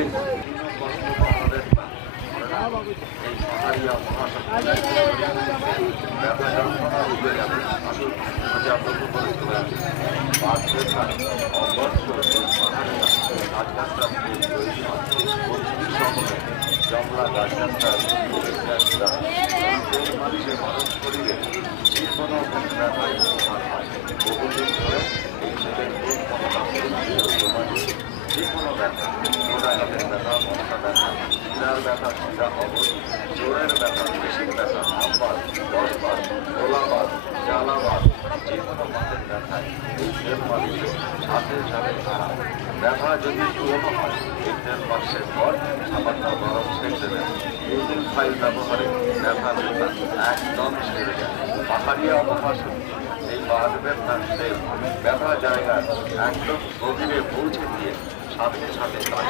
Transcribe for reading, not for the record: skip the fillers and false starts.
এই পাহাড়িয়া মহাশক্তি ব্যথা যন্ত্রণা উঠে যাবে আসল যা লক্ষ্য করে চলে আসে বাদ ব্যথা অবশ্য পাহাড়িয়া আজকালটা তৈরি হয় পরিস্থিতি শহরে জমলা গাছযাত্রা মানুষের মানব শরীরে যে কোনো ব্যথায় উপহার হয় বহুদিন ধরে এই ছেলের যে কোনো ব্যথা গোড়াঘাটের ব্যথা মশা ব্যথা শিরার ব্যথা শিরা খবর জোরের ব্যথা পেশির ব্যথা হামবাদ দশবাদ গোলাবাদ জ্বালাবাদ যে কোনো মাঠের ব্যথায় এই তেল মালিশে সাথে সাথে আরাম ব্যথা যদি পুরনো হয় এই তেল মালিশের পর সামান্য গরম সেঁক দেবেন ইউজিং ফাইল ব্যবহারে ব্যথা একদম সেরে যায় পাহাড়িয়া মহাশক্তি এই বাদ ব্যথার তেল ব্যথা জায়গায় একদম গভীরে পৌঁছে দিয়ে সাথে সাথে কাজ